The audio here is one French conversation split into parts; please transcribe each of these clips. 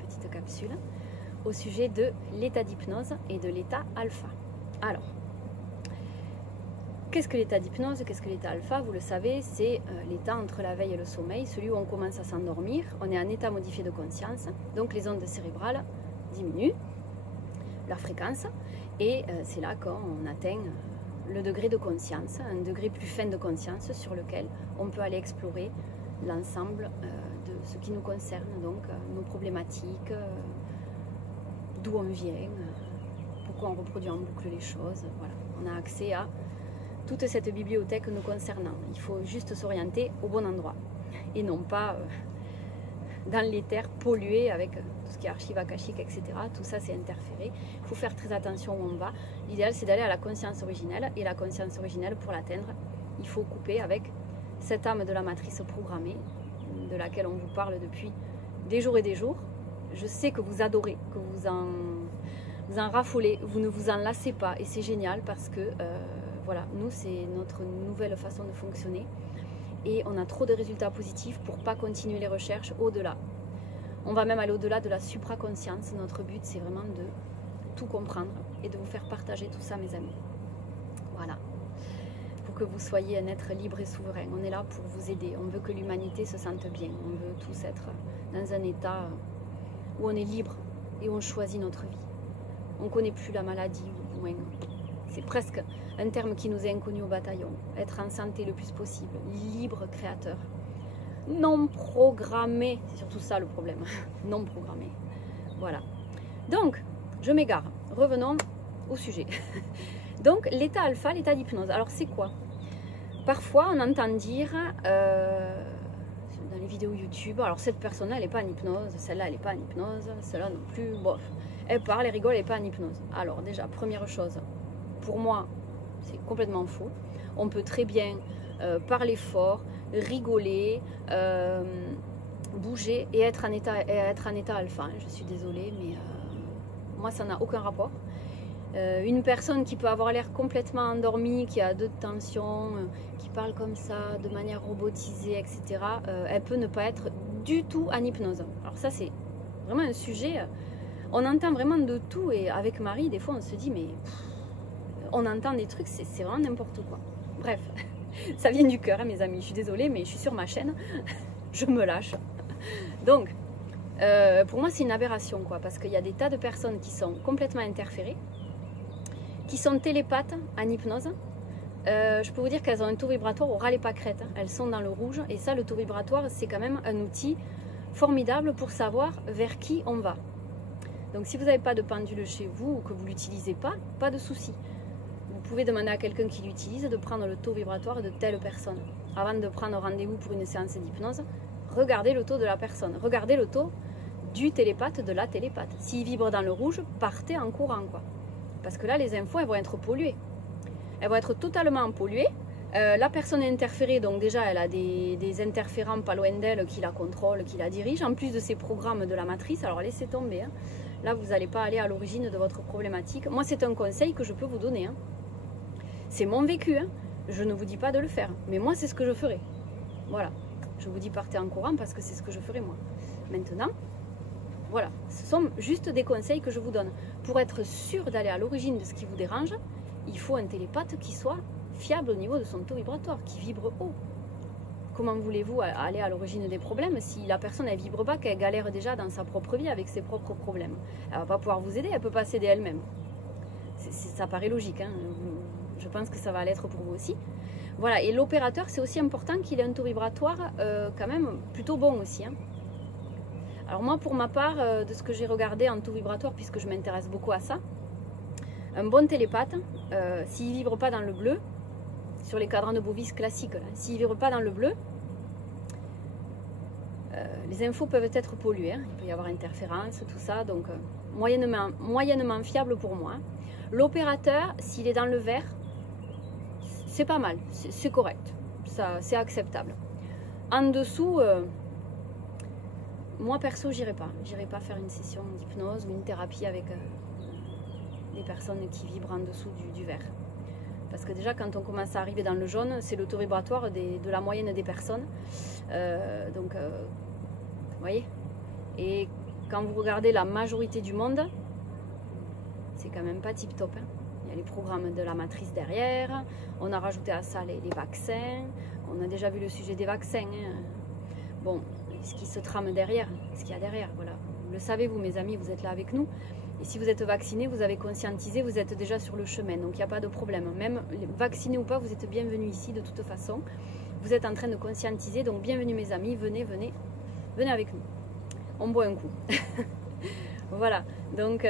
petite capsule au sujet de l'état d'hypnose et de l'état alpha. Alors, qu'est-ce que l'état d'hypnose? Qu'est-ce que l'état alpha? Vous le savez, c'est l'état entre la veille et le sommeil, celui où on commence à s'endormir, on est en état modifié de conscience, donc les ondes cérébrales diminuent leur fréquence et c'est là qu'on atteint le degré de conscience, un degré plus fin de conscience sur lequel on peut aller explorer l'ensemble de ce qui nous concerne, donc nos problématiques, d'où on vient, pourquoi on reproduit en boucle les choses. Voilà. On a accès à toute cette bibliothèque nous concernant. Il faut juste s'orienter au bon endroit et non pas dans l'éther pollué avec tout ce qui est archives akashiques, etc. Tout ça, c'est interféré. Il faut faire très attention où on va. L'idéal, c'est d'aller à la conscience originelle. Et la conscience originelle, pour l'atteindre, il faut couper avec cette âme de la matrice programmée, de laquelle on vous parle depuis des jours et des jours. Je sais que vous adorez, que vous en raffolez, vous ne vous en lassez pas. Et c'est génial parce que, voilà, nous, c'est notre nouvelle façon de fonctionner. Et on a trop de résultats positifs pour ne pas continuer les recherches au-delà. On va même aller au-delà de la supraconscience. Notre but, c'est vraiment de tout comprendre et de vous faire partager tout ça, mes amis. Voilà. Pour que vous soyez un être libre et souverain. On est là pour vous aider. On veut que l'humanité se sente bien. On veut tous être dans un état où on est libre et où on choisit notre vie. On ne connaît plus la maladie, ou moins. C'est presque un terme qui nous est inconnu au bataillon. Être en santé le plus possible, libre créateur. Non programmé, c'est surtout ça le problème. Non programmé. Voilà. Donc, je m'égare. Revenons au sujet. Donc, l'état alpha, l'état d'hypnose. Alors, c'est quoi? Parfois, on entend dire dans les vidéos YouTube, alors cette personne-là, elle n'est pas en hypnose, celle-là, elle n'est pas en hypnose, celle-là non plus, bof. Elle parle, elle rigole, elle n'est pas en hypnose. Alors, déjà, première chose, pour moi, c'est complètement faux. On peut très bien parler fort, rigoler, bouger et être en état alpha. Je suis désolée, mais moi, ça n'a aucun rapport. Une personne qui peut avoir l'air complètement endormie, qui a 2 de tension, qui parle comme ça, de manière robotisée, etc., elle peut ne pas être du tout en hypnose. Alors ça, c'est vraiment un sujet... on entend vraiment de tout et avec Marie, des fois, on se dit, mais... on entend des trucs, c'est vraiment n'importe quoi. Bref, ça vient du cœur, hein, mes amis. Je suis désolée, mais je suis sur ma chaîne. Je me lâche. Donc, pour moi, c'est une aberration, quoi. Parce qu'il y a des tas de personnes qui sont complètement interférées, qui sont télépathes en hypnose. Je peux vous dire qu'elles ont un taux vibratoire au ras les pâquerettes. Elles sont dans le rouge. Et ça, le taux vibratoire, c'est quand même un outil formidable pour savoir vers qui on va. Donc, si vous n'avez pas de pendule chez vous ou que vous ne l'utilisez pas de souci. Vous pouvez demander à quelqu'un qui l'utilise de prendre le taux vibratoire de telle personne. Avant de prendre rendez-vous pour une séance d'hypnose, regardez le taux de la personne. Regardez le taux du télépathe, de la télépathe. S'il vibre dans le rouge, partez en courant, quoi. Parce que là, les infos, elles vont être polluées. Elles vont être totalement polluées. La personne est interférée, donc déjà, elle a des interférents pas loin d'elle qui la contrôlent, qui la dirigent. En plus de ces programmes de la matrice, alors laissez tomber. Hein. Là, vous n'allez pas aller à l'origine de votre problématique. Moi, c'est un conseil que je peux vous donner. Hein. C'est mon vécu, hein. Je ne vous dis pas de le faire, mais moi c'est ce que je ferai. Voilà, je vous dis partez en courant parce que c'est ce que je ferai moi. Maintenant, voilà, ce sont juste des conseils que je vous donne. Pour être sûr d'aller à l'origine de ce qui vous dérange, il faut un télépathe qui soit fiable au niveau de son taux vibratoire, qui vibre haut. Comment voulez-vous aller à l'origine des problèmes si la personne ne vibre pas, qu'elle galère déjà dans sa propre vie avec ses propres problèmes? Elle ne va pas pouvoir vous aider, elle ne peut pas s'aider elle-même. Ça paraît logique, hein. Je pense que ça va l'être pour vous aussi. Voilà, et l'opérateur, c'est aussi important qu'il ait un taux vibratoire quand même plutôt bon aussi. Hein. Alors moi, pour ma part, de ce que j'ai regardé en taux vibratoire, puisque je m'intéresse beaucoup à ça, un bon télépathe, s'il ne vibre pas dans le bleu, sur les cadrans de Bovis classiques, s'il ne vibre pas dans le bleu, les infos peuvent être polluées. Hein. Il peut y avoir interférence, tout ça, donc moyennement fiable pour moi. L'opérateur, s'il est dans le vert, c'est pas mal, c'est correct, c'est acceptable. En dessous, moi perso, j'irai pas faire une session d'hypnose ou une thérapie avec des personnes qui vibrent en dessous du vert. Parce que déjà, quand on commence à arriver dans le jaune, c'est le taux vibratoire de la moyenne des personnes. Vous voyez. Et quand vous regardez la majorité du monde, c'est quand même pas tip top. Hein. Il y a les programmes de la matrice derrière, on a rajouté à ça les vaccins, on a déjà vu le sujet des vaccins. Hein. Bon, ce qui se trame derrière, ce qu'il y a derrière, voilà. Vous le savez, vous, mes amis, vous êtes là avec nous. Et si vous êtes vacciné, vous avez conscientisé, vous êtes déjà sur le chemin. Donc il n'y a pas de problème. Même vacciné ou pas, vous êtes bienvenus ici de toute façon. Vous êtes en train de conscientiser. Donc bienvenue mes amis, venez avec nous. On boit un coup. Voilà. Donc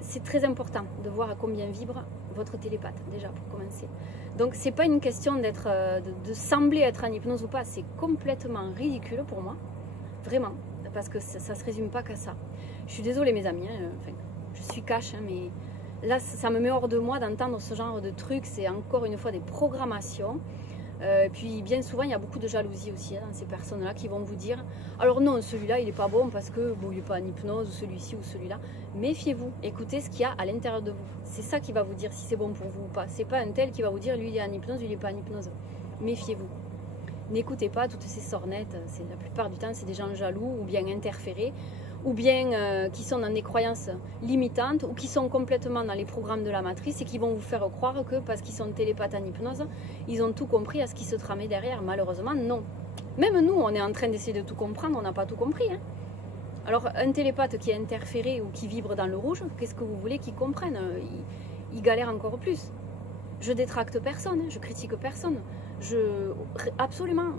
c'est très important de voir à combien vibre votre télépathe, déjà pour commencer. Donc c'est pas une question d'être, de sembler être en hypnose ou pas. C'est complètement ridicule pour moi. Vraiment. Parce que ça se résume pas qu'à ça. Je suis désolée mes amis, hein, enfin, je suis cash, hein, mais là ça me met hors de moi d'entendre ce genre de trucs. C'est encore une fois des programmations. Puis bien souvent il y a beaucoup de jalousie aussi hein, dans ces personnes-là qui vont vous dire alors non, celui-là il est pas bon parce que bon, il n'est pas en hypnose, ou celui-ci ou celui-là. Méfiez-vous, écoutez ce qu'il y a à l'intérieur de vous. C'est ça qui va vous dire si c'est bon pour vous ou pas. C'est pas un tel qui va vous dire lui il est en hypnose, lui il n'est pas en hypnose. Méfiez-vous. N'écoutez pas toutes ces sornettes, la plupart du temps c'est des gens jaloux ou bien interférés, ou bien qui sont dans des croyances limitantes, ou qui sont complètement dans les programmes de la matrice et qui vont vous faire croire que parce qu'ils sont télépathes en hypnose, ils ont tout compris à ce qui se tramait derrière. Malheureusement, non. Même nous, on est en train d'essayer de tout comprendre, on n'a pas tout compris. Hein. Alors un télépathe qui est interféré ou qui vibre dans le rouge, qu'est-ce que vous voulez qu'il comprenne? Il galère encore plus. Je détracte personne, je critique personne. Absolument,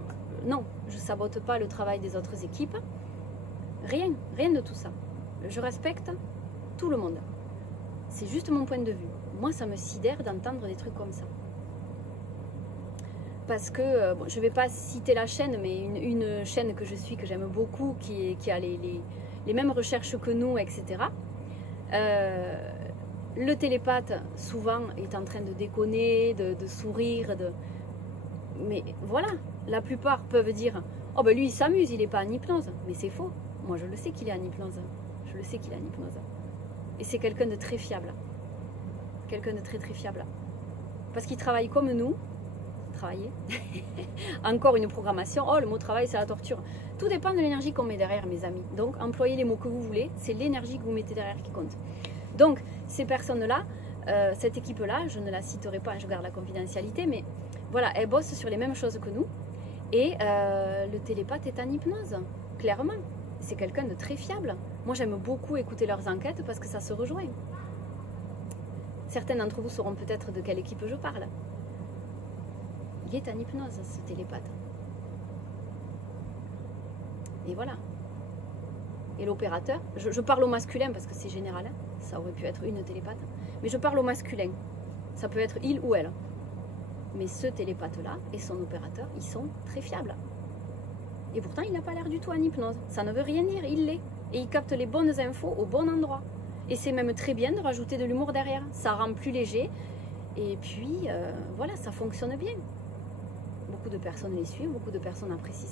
non, je sabote pas le travail des autres équipes. Rien de tout ça. Je respecte tout le monde. C'est juste mon point de vue. Moi, ça me sidère d'entendre des trucs comme ça. Parce que, bon, je ne vais pas citer la chaîne, mais une chaîne que je suis, que j'aime beaucoup, qui a les mêmes recherches que nous, etc. Le télépathe, souvent, est en train de déconner, de sourire, mais voilà, la plupart peuvent dire « Oh ben lui il s'amuse, il n'est pas en hypnose ». Mais c'est faux, moi je le sais qu'il est en hypnose. Je le sais qu'il est en hypnose. Et c'est quelqu'un de très fiable. Quelqu'un de très très fiable. Parce qu'il travaille comme nous. Travailler. Encore une programmation. Oh le mot travail c'est la torture. Tout dépend de l'énergie qu'on met derrière mes amis. Donc employez les mots que vous voulez. C'est l'énergie que vous mettez derrière qui compte. Donc ces personnes-là, cette équipe-là, je ne la citerai pas, je garde la confidentialité, mais voilà, elle bosse sur les mêmes choses que nous. Et le télépathe est en hypnose, clairement. C'est quelqu'un de très fiable. Moi, j'aime beaucoup écouter leurs enquêtes parce que ça se rejoint. Certains d'entre vous sauront peut-être de quelle équipe je parle. Il est en hypnose, ce télépathe. Et voilà. Et l'opérateur, je parle au masculin parce que c'est général, hein, ça aurait pu être une télépathe, mais je parle au masculin. Ça peut être il ou elle. Mais ce télépathe-là et son opérateur, ils sont très fiables. Et pourtant, il n'a pas l'air du tout en hypnose. Ça ne veut rien dire, il l'est. Et il capte les bonnes infos au bon endroit. Et c'est même très bien de rajouter de l'humour derrière. Ça rend plus léger. Et puis, voilà, ça fonctionne bien. Beaucoup de personnes les suivent, beaucoup de personnes apprécient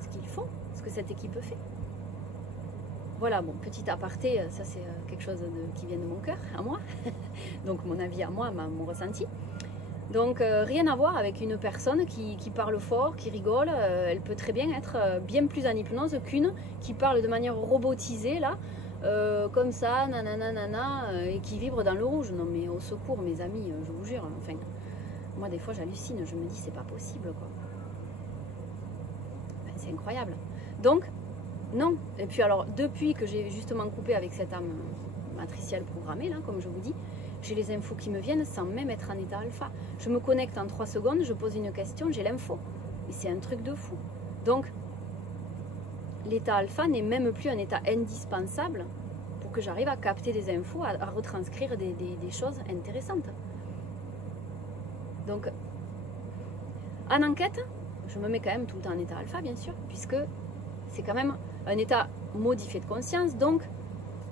ce qu'ils font, ce que cette équipe fait. Voilà, bon, petit aparté, ça c'est quelque chose qui vient de mon cœur, à moi. Donc mon avis à moi, mon ressenti. Donc rien à voir avec une personne qui parle fort, qui rigole. Elle peut très bien être bien plus en hypnose qu'une qui parle de manière robotisée, là, comme ça, nanana, et qui vibre dans le rouge. Non mais au secours, mes amis, je vous jure. Enfin, moi des fois j'hallucine, je me dis c'est pas possible, quoi. Ben, c'est incroyable. Donc, non. Et puis alors, depuis que j'ai justement coupé avec cette âme matricielle programmée, là, comme je vous dis, j'ai les infos qui me viennent sans même être en état alpha. Je me connecte en 3 secondes, je pose une question, j'ai l'info. Et c'est un truc de fou. Donc, l'état alpha n'est même plus un état indispensable pour que j'arrive à capter des infos, à retranscrire des choses intéressantes. Donc, en enquête, je me mets quand même tout le temps en état alpha, bien sûr, puisque c'est quand même un état modifié de conscience. Donc,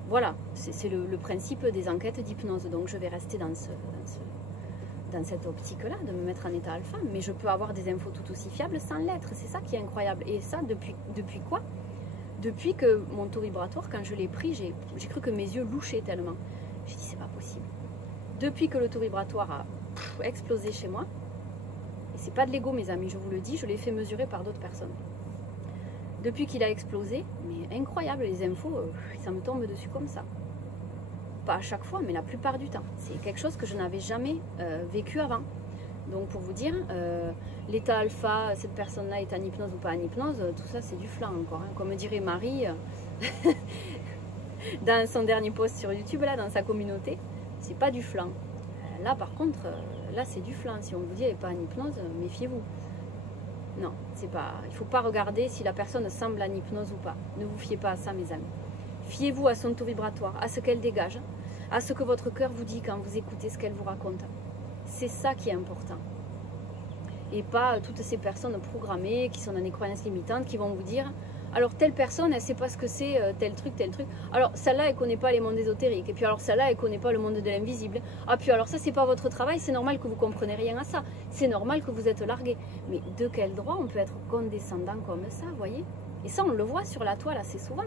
voilà, c'est le principe des enquêtes d'hypnose. Donc, je vais rester dans cette optique-là, de me mettre en état alpha. Mais je peux avoir des infos tout aussi fiables sans l'être. C'est ça qui est incroyable. Et ça, depuis quoi? Depuis que mon taux vibratoire, quand je l'ai pris, j'ai cru que mes yeux louchaient tellement. J'ai dit, c'est pas possible. Depuis que le taux vibratoire a explosé chez moi, et c'est pas de l'ego, mes amis, je vous le dis, je l'ai fait mesurer par d'autres personnes. depuis qu'il a explosé, mais incroyable, les infos, ça me tombe dessus comme ça. Pas à chaque fois, mais la plupart du temps. C'est quelque chose que je n'avais jamais vécu avant. Donc pour vous dire, l'état alpha, cette personne-là est en hypnose ou pas en hypnose, tout ça c'est du flan encore. Hein. Comme dirait Marie dans son dernier post sur YouTube, là, dans sa communauté, c'est pas du flan. Là par contre, là c'est du flan. Si on vous dit elle n'est pas en hypnose, méfiez-vous. Non, c'est pas. Il ne faut pas regarder si la personne semble en hypnose ou pas. Ne vous fiez pas à ça, mes amis. Fiez-vous à son taux vibratoire, à ce qu'elle dégage, à ce que votre cœur vous dit quand vous écoutez ce qu'elle vous raconte. C'est ça qui est important. Et pas toutes ces personnes programmées qui sont dans des croyances limitantes qui vont vous dire alors telle personne, elle ne sait pas ce que c'est tel truc, tel truc. Alors celle-là, elle ne connaît pas les mondes ésotériques. Et puis alors celle-là, elle ne connaît pas le monde de l'invisible. Ah puis alors ça, c'est pas votre travail, c'est normal que vous ne compreniez rien à ça. C'est normal que vous êtes largué. Mais de quel droit on peut être condescendant comme ça, vous voyez? Et ça, on le voit sur la toile assez souvent.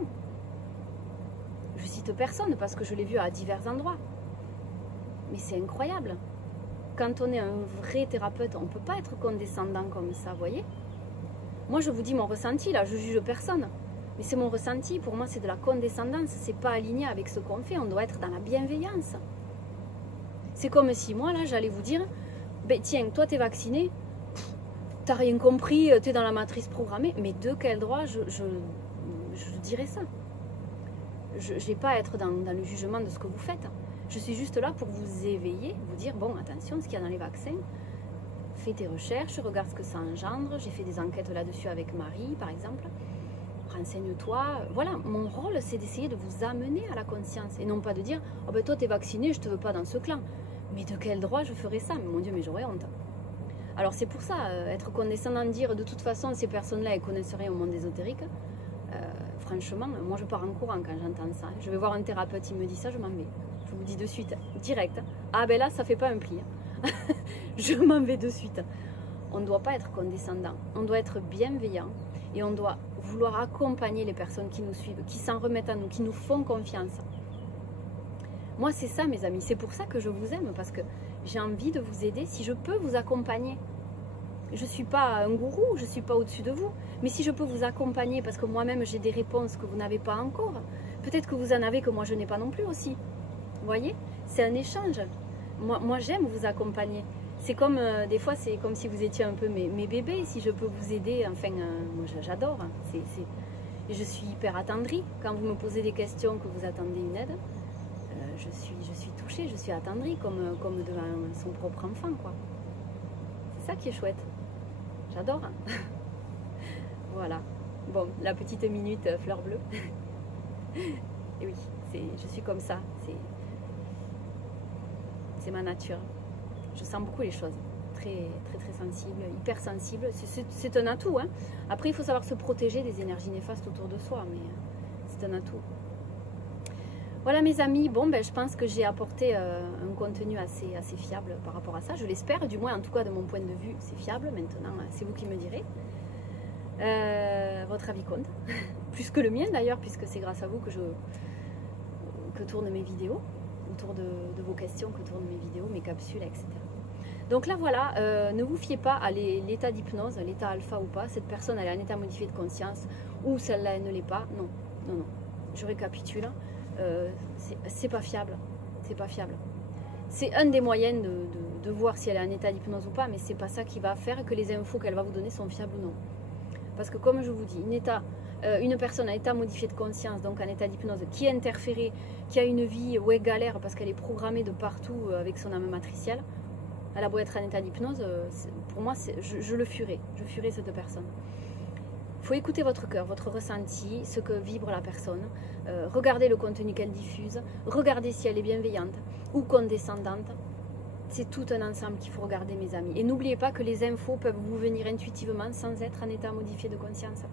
Je cite personne parce que je l'ai vu à divers endroits. Mais c'est incroyable. Quand on est un vrai thérapeute, on ne peut pas être condescendant comme ça, vous voyez? Moi, je vous dis mon ressenti, là, je juge personne. Mais c'est mon ressenti, pour moi, c'est de la condescendance, c'est pas aligné avec ce qu'on fait, on doit être dans la bienveillance. C'est comme si moi, là, j'allais vous dire, ben tiens, toi, t'es vacciné, t'as rien compris, t'es dans la matrice programmée, mais de quel droit je dirais ça? Je n'ai pas à être dans le jugement de ce que vous faites. Je suis juste là pour vous éveiller, vous dire, bon, attention, ce qu'il y a dans les vaccins, fais tes recherches, regarde ce que ça engendre. J'ai fait des enquêtes là-dessus avec Marie, par exemple. Renseigne-toi. Voilà, mon rôle, c'est d'essayer de vous amener à la conscience et non pas de dire, oh ben toi, t'es vacciné, je te veux pas dans ce clan. Mais de quel droit je ferais ça? Mais mon Dieu, mais j'aurais honte. Alors c'est pour ça, être condescendant, dire, de toute façon, ces personnes-là, elles connaissent rien au monde ésotérique. Franchement, moi, je pars en courant quand j'entends ça. Je vais voir un thérapeute, il me dit ça, je m'en vais. Je vous dis de suite, direct. Ah ben là, ça fait pas un pli. Je m'en vais de suite. On ne doit pas être condescendant. On doit être bienveillant. Et on doit vouloir accompagner les personnes qui nous suivent, qui s'en remettent à nous, qui nous font confiance. Moi, c'est ça, mes amis. C'est pour ça que je vous aime, parce que j'ai envie de vous aider si je peux vous accompagner. Je ne suis pas un gourou, je ne suis pas au-dessus de vous. Mais si je peux vous accompagner, parce que moi-même, j'ai des réponses que vous n'avez pas encore, peut-être que vous en avez que moi, je n'ai pas non plus aussi. Vous voyez? C'est un échange. Moi j'aime vous accompagner. C'est comme, des fois, c'est comme si vous étiez un peu mes bébés, si je peux vous aider. Enfin, moi, j'adore. Je suis hyper attendrie. Quand vous me posez des questions, que vous attendez une aide, je suis touchée, je suis attendrie, comme devant son propre enfant, quoi. C'est ça qui est chouette. J'adore. Voilà. Bon, la petite minute fleur bleue. Et oui, je suis comme ça. C'est ma nature. Je sens beaucoup les choses. Très, très, très sensible, hyper sensible. C'est un atout. Hein. Après, il faut savoir se protéger des énergies néfastes autour de soi, mais c'est un atout. Voilà, mes amis. Bon, ben, je pense que j'ai apporté un contenu assez fiable par rapport à ça. Je l'espère, du moins, en tout cas, de mon point de vue, c'est fiable. Maintenant, c'est vous qui me direz. Votre avis compte. Plus que le mien, d'ailleurs, puisque c'est grâce à vous que tournent mes vidéos. Autour de vos questions que tournent mes vidéos, mes capsules, etc. Donc là, voilà, ne vous fiez pas à l'état d'hypnose, l'état alpha ou pas. Cette personne, elle est en état modifié de conscience, ou celle-là, elle ne l'est pas. Non, non, non. Je récapitule. C'est pas fiable. C'est pas fiable. C'est un des moyens de voir si elle est en état d'hypnose ou pas, mais c'est pas ça qui va faire que les infos qu'elle va vous donner sont fiables ou non. Parce que comme je vous dis, une personne en état modifié de conscience, donc en état d'hypnose, qui est interférée, qui a une vie où elle galère parce qu'elle est programmée de partout avec son âme matricielle, elle a beau être en état d'hypnose, pour moi, je le fuirai. Je fuirai cette personne. Il faut écouter votre cœur, votre ressenti, ce que vibre la personne. Regardez le contenu qu'elle diffuse. Regardez si elle est bienveillante ou condescendante. C'est tout un ensemble qu'il faut regarder, mes amis. Et n'oubliez pas que les infos peuvent vous venir intuitivement sans être en état modifié de conscience.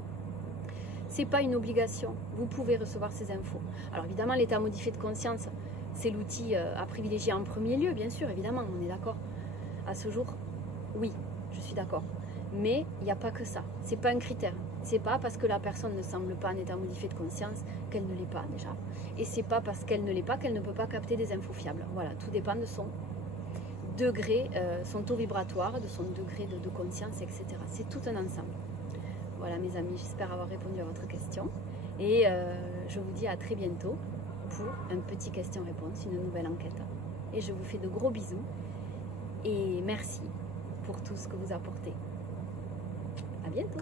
C'est pas une obligation. Vous pouvez recevoir ces infos. Alors évidemment, l'état modifié de conscience, c'est l'outil à privilégier en premier lieu, bien sûr, évidemment, on est d'accord. À ce jour, oui, je suis d'accord. Mais il n'y a pas que ça. C'est pas un critère. C'est pas parce que la personne ne semble pas en état modifié de conscience qu'elle ne l'est pas déjà. Et c'est pas parce qu'elle ne l'est pas qu'elle ne peut pas capter des infos fiables. Voilà, tout dépend de son degré, son taux vibratoire, de son degré de conscience, etc. C'est tout un ensemble. Voilà mes amis, j'espère avoir répondu à votre question. Et je vous dis à très bientôt pour un petit question-réponse, une nouvelle enquête. Et je vous fais de gros bisous. Et merci pour tout ce que vous apportez. À bientôt.